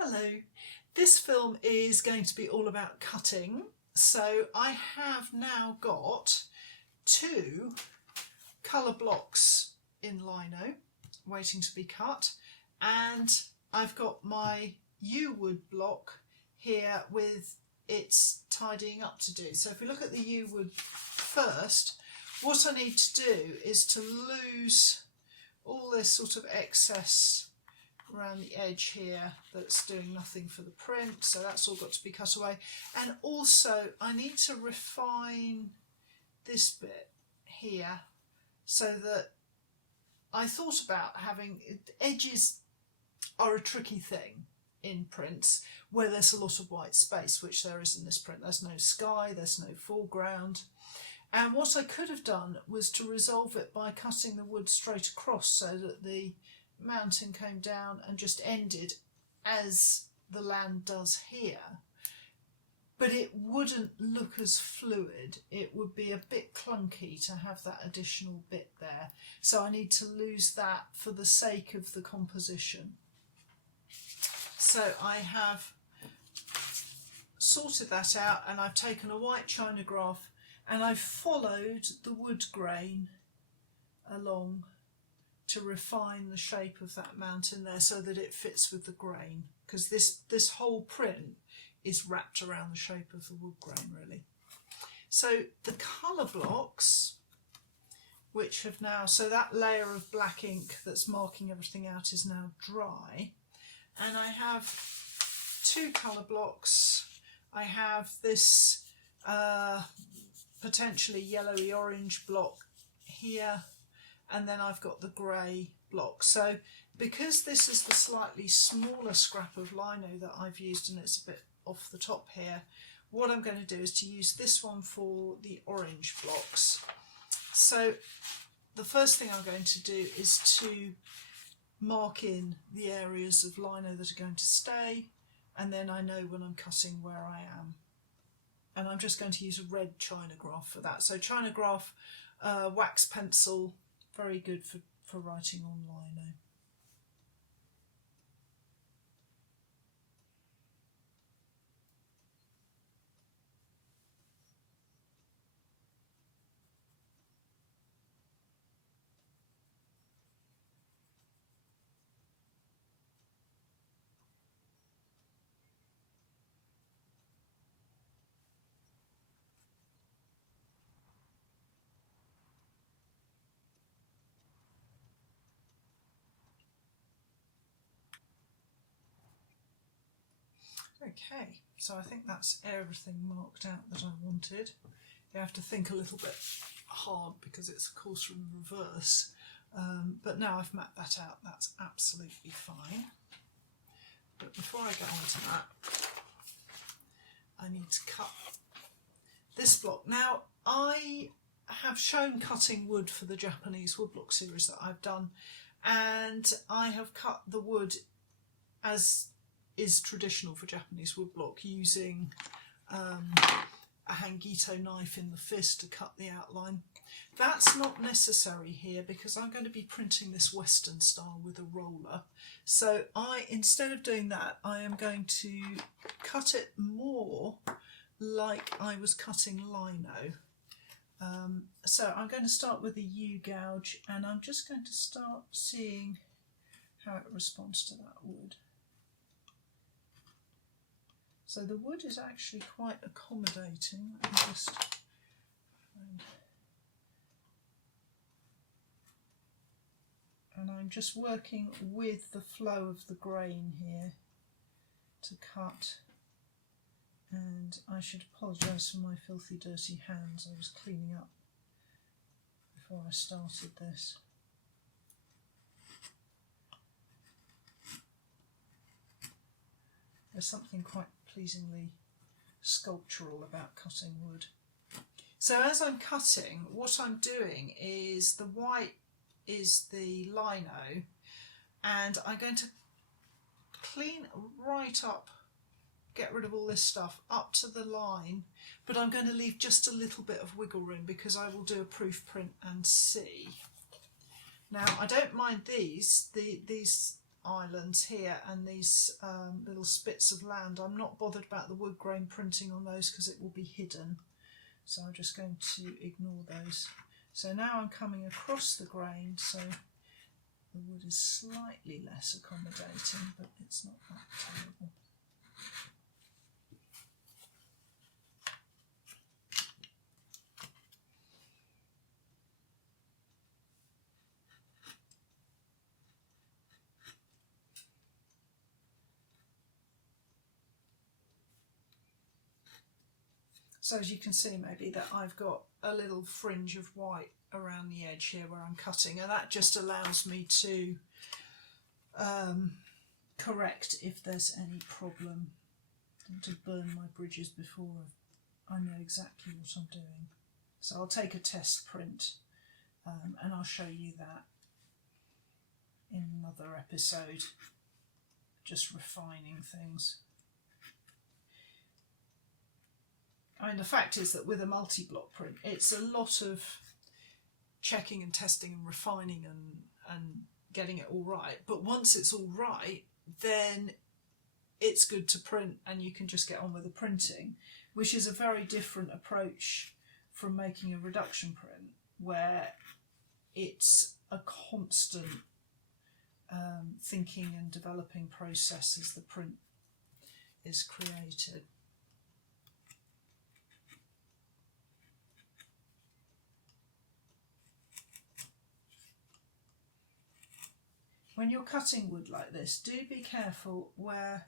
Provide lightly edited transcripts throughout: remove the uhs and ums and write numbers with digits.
Hello, this film is going to be all about cutting. So I have now got 2 colour blocks in Lino waiting to be cut, and I've got my Wood block here with its tidying up to do. So if we look at the Wood first, what I need to do is to lose all this sort of excess around the edge here that's doing nothing for the print, so that's all got to be cut away. And also I need to refine this bit here, so that I thought about having edges are a tricky thing in prints where there's a lot of white space, which there is in this print. There's no sky, there's no foreground. And what I could have done was to resolve it by cutting the wood straight across so that the mountain came down and just ended as the land does here, but it wouldn't look as fluid. It would be a bit clunky to have that additional bit there, so I need to lose that for the sake of the composition. So I have sorted that out, and I've taken a white china graph and I've followed the wood grain along to refine the shape of that mountain there so that it fits with the grain, because this whole print is wrapped around the shape of the wood grain really. So the colour blocks, which have now, so that layer of black ink that's marking everything out is now dry, and I have 2 colour blocks. I have this potentially yellowy orange block here, and then I've got the grey block. So because this is the slightly smaller scrap of lino that I've used and it's a bit off the top here, what I'm going to do is to use this one for the orange blocks. So the first thing I'm going to do is to mark in the areas of lino that are going to stay, and then I know when I'm cutting where I am. And I'm just going to use a red china graph for that. So china graph, wax pencil, very good for writing on lino. Okay, so I think that's everything marked out that I wanted. You have to think a little bit hard because it's of course from reverse, but now I've mapped that out, that's absolutely fine. But before I get on to that, I need to cut this block. Now, I have shown cutting wood for the Japanese woodblock series that I've done, and I have cut the wood as is traditional for Japanese woodblock, using a hangito knife in the fist to cut the outline. That's not necessary here because I'm going to be printing this Western style with a roller. So instead of doing that, I am going to cut it more like I was cutting lino. So I'm going to start with a U gouge, and I'm just going to start seeing how it responds to that wood. So the wood is actually quite accommodating. Let me just find. And I'm just working with the flow of the grain here to cut. And I should apologise for my filthy dirty hands. I was cleaning up before I started this. There's something quite pleasingly sculptural about cutting wood. So as I'm cutting, what I'm doing is the white is the lino, and I'm going to clean right up, get rid of all this stuff up to the line, but I'm going to leave just a little bit of wiggle room because I will do a proof print and see. Now I don't mind these islands here and these little spits of land. I'm not bothered about the wood grain printing on those because it will be hidden. So I'm just going to ignore those. So now I'm coming across the grain, so the wood is slightly less accommodating, but it's not that terrible. So as you can see maybe that I've got a little fringe of white around the edge here where I'm cutting, and that just allows me to correct if there's any problem, and to burn my bridges before I know exactly what I'm doing. So I'll take a test print and I'll show you that in another episode, just refining things. I mean, the fact is that with a multi-block print, it's a lot of checking and testing and refining and getting it all right. But once it's all right, then it's good to print and you can just get on with the printing, which is a very different approach from making a reduction print, where it's a constant thinking and developing process as the print is created. When you're cutting wood like this, do be careful where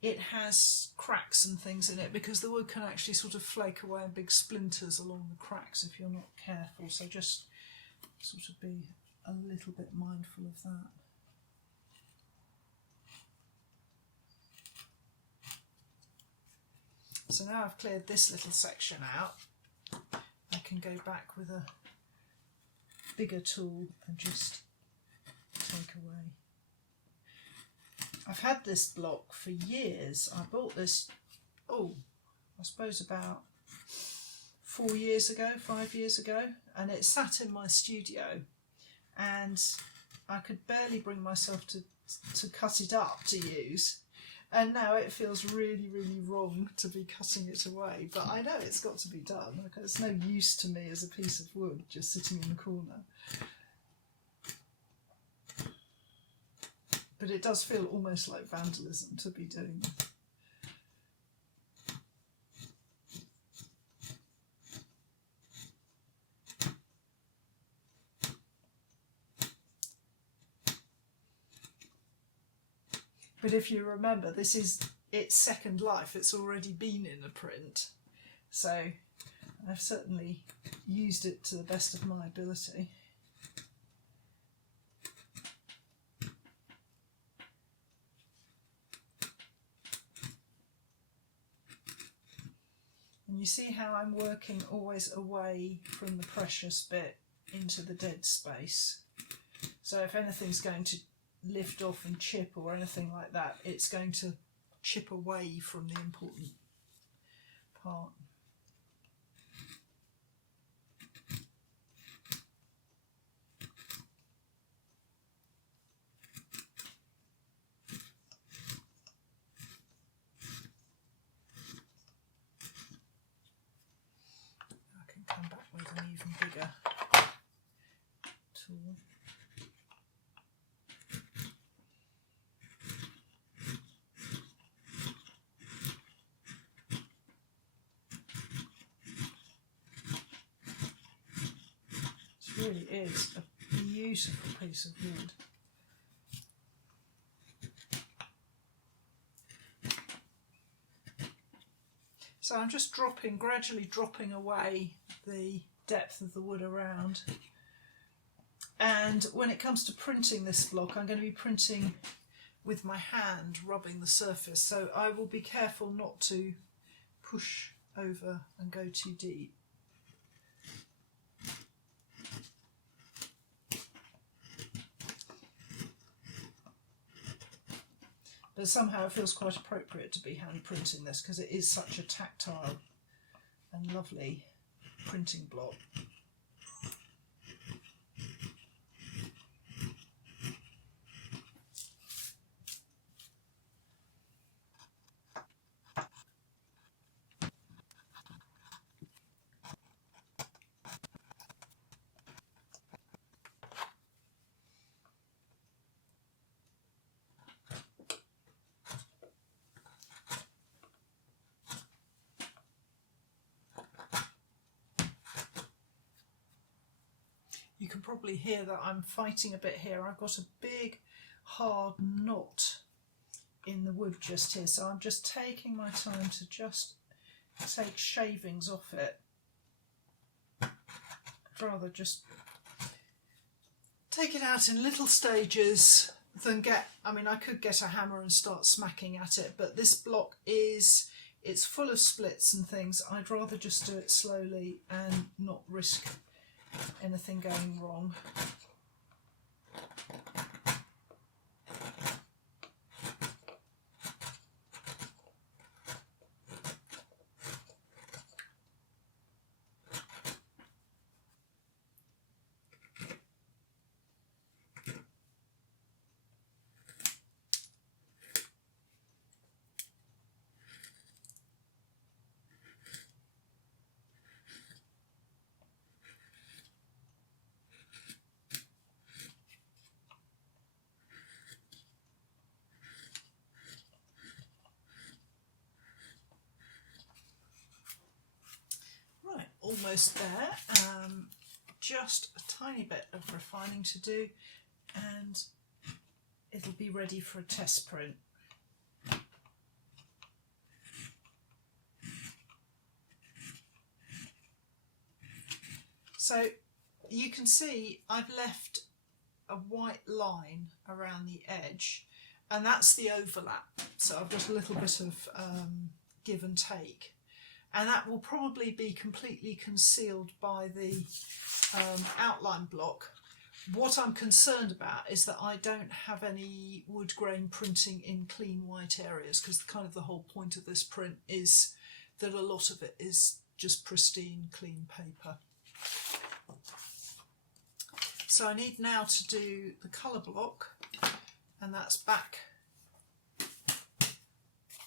it has cracks and things in it, because the wood can actually sort of flake away in big splinters along the cracks if you're not careful. So just sort of be a little bit mindful of that. So now I've cleared this little section out, I can go back with a bigger tool and just take away. I've had this block for years. I bought this, I suppose about 4 years ago, 5 years ago, and it sat in my studio and I could barely bring myself to cut it up to use, and now it feels really, really wrong to be cutting it away, but I know it's got to be done. It's no use to me as a piece of wood just sitting in the corner. But it does feel almost like vandalism to be doing it. But if you remember, this is its second life. It's already been in a print. So I've certainly used it to the best of my ability. And you see how I'm working always away from the precious bit into the dead space. So if anything's going to lift off and chip or anything like that, it's going to chip away from the important part. I can come back with an even bigger tool. Really is a beautiful piece of wood. So I'm just gradually dropping away the depth of the wood around. And when it comes to printing this block, I'm going to be printing with my hand, rubbing the surface. So I will be careful not to push over and go too deep. But somehow it feels quite appropriate to be hand printing this because it is such a tactile and lovely printing block. you can probably hear that I'm fighting a bit here. I've got a big hard knot in the wood just here, so I'm just taking my time to just take shavings off it. I'd rather just take it out in little stages than I could get a hammer and start smacking at it, but this block it's full of splits and things. I'd rather just do it slowly and not risk anything going wrong. Almost there, just a tiny bit of refining to do and it'll be ready for a test print. So you can see I've left a white line around the edge, and that's the overlap, so I've got a little bit of give and take. And that will probably be completely concealed by the outline block. What I'm concerned about is that I don't have any wood grain printing in clean white areas, because kind of the whole point of this print is that a lot of it is just pristine, clean paper. So I need now to do the colour block, and that's back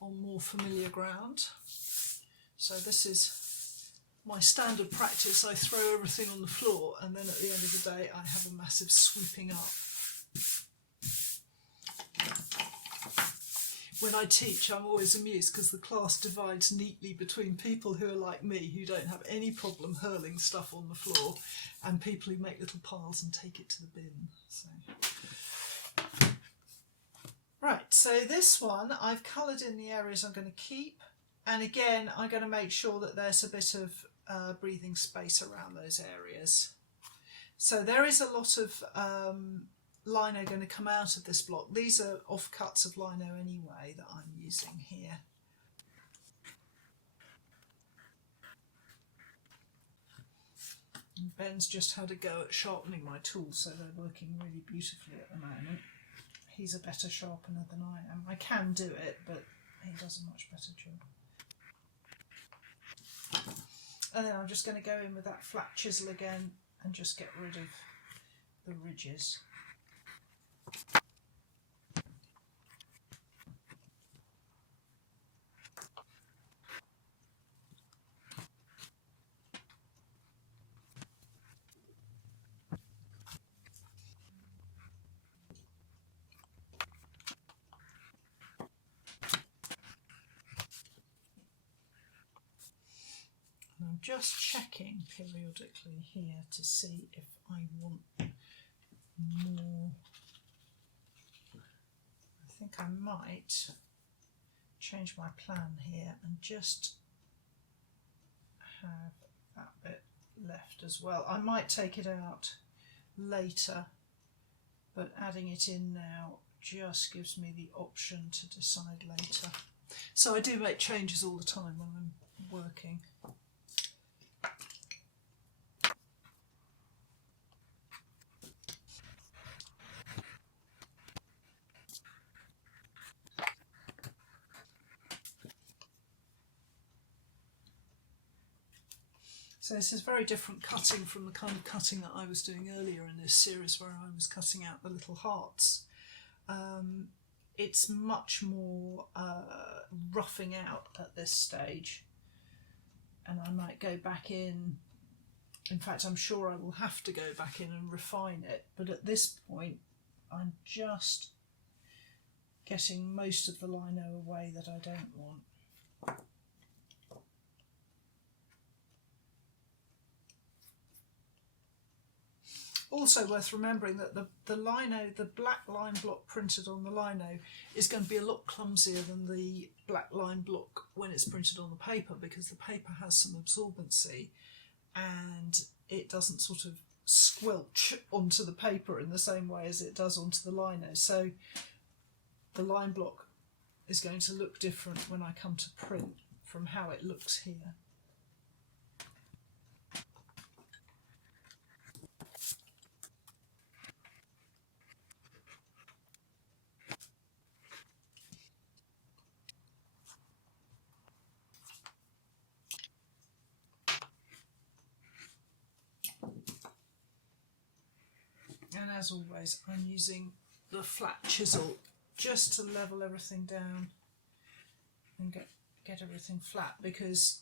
on more familiar ground. So this is my standard practice. I throw everything on the floor, and then at the end of the day I have a massive sweeping up. When I teach, I'm always amused because the class divides neatly between people who are like me, who don't have any problem hurling stuff on the floor, and people who make little piles and take it to the bin. So. Right, so this one I've coloured in the areas I'm going to keep. And again, I'm going to make sure that there's a bit of breathing space around those areas. So there is a lot of lino going to come out of this block. These are offcuts of lino anyway that I'm using here. And Ben's just had a go at sharpening my tools, so they're working really beautifully at the moment. He's a better sharpener than I am. I can do it, but he does a much better job. And then I'm just going to go in with that flat chisel again and just get rid of the ridges. I'm just checking periodically here to see if I want more. I think I might change my plan here and just have that bit left as well. I might take it out later, but adding it in now just gives me the option to decide later. So I do make changes all the time when I'm working. So this is very different cutting from the kind of cutting that I was doing earlier in this series, where I was cutting out the little hearts. It's much more roughing out at this stage, and I might go back in. In fact, I'm sure I will have to go back in and refine it, but at this point I'm just getting most of the lino away that I don't want. Also worth remembering that the lino, the black line block printed on the lino, is going to be a lot clumsier than the black line block when it's printed on the paper, because the paper has some absorbency and it doesn't sort of squelch onto the paper in the same way as it does onto the lino. So the line block is going to look different when I come to print from how it looks here. And as always, I'm using the flat chisel just to level everything down and get everything flat, because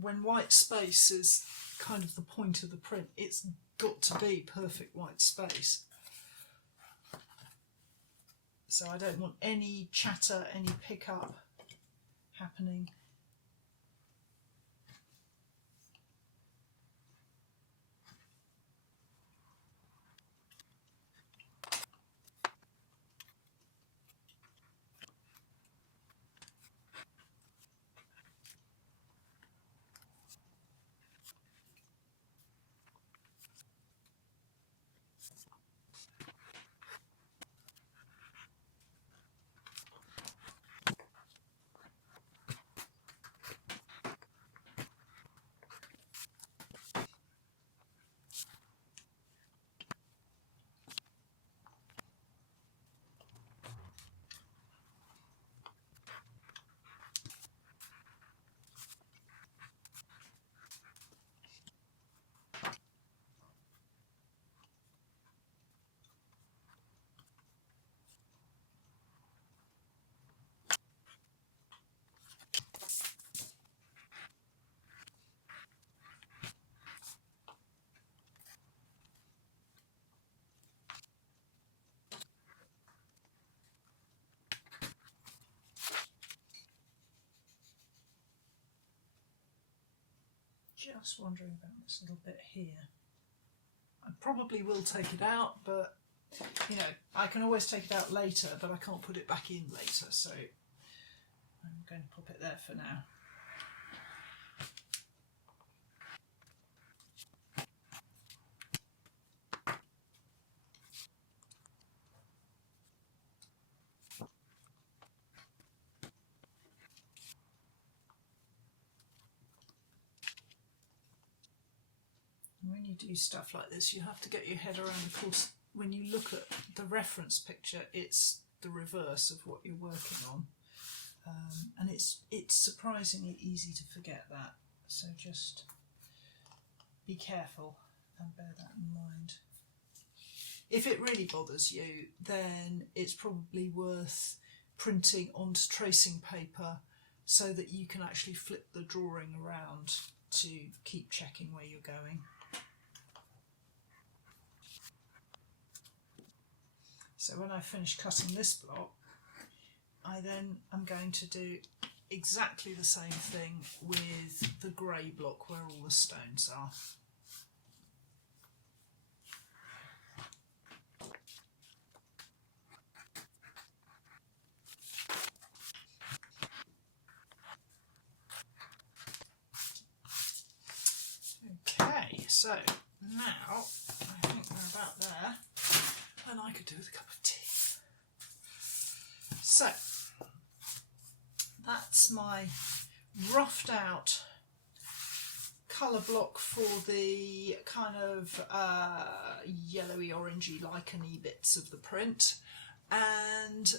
when white space is kind of the point of the print, it's got to be perfect white space. So I don't want any chatter, any pickup happening. Just wondering about this little bit here. I probably will take it out, but you know, I can always take it out later, but I can't put it back in later, so I'm going to pop it there for now. When you do stuff like this, you have to get your head around, of course, when you look at the reference picture, it's the reverse of what you're working on. And it's surprisingly easy to forget that. So just be careful and bear that in mind. If it really bothers you, then it's probably worth printing onto tracing paper so that you can actually flip the drawing around to keep checking where you're going. So when I finish cutting this block, I then am going to do exactly the same thing with the grey block where all the stones are. Okay, so now I think we're about there, and I could do with a cup of tea. So that's my roughed out colour block for the kind of yellowy orangey licheny bits of the print, and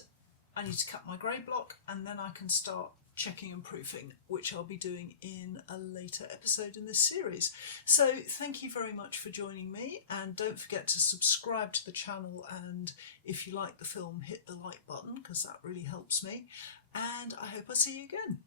I need to cut my grey block and then I can start checking and proofing, which I'll be doing in a later episode in this series. So thank you very much for joining me, and don't forget to subscribe to the channel, and if you like the film, hit the like button because that really helps me, and I hope I see you again.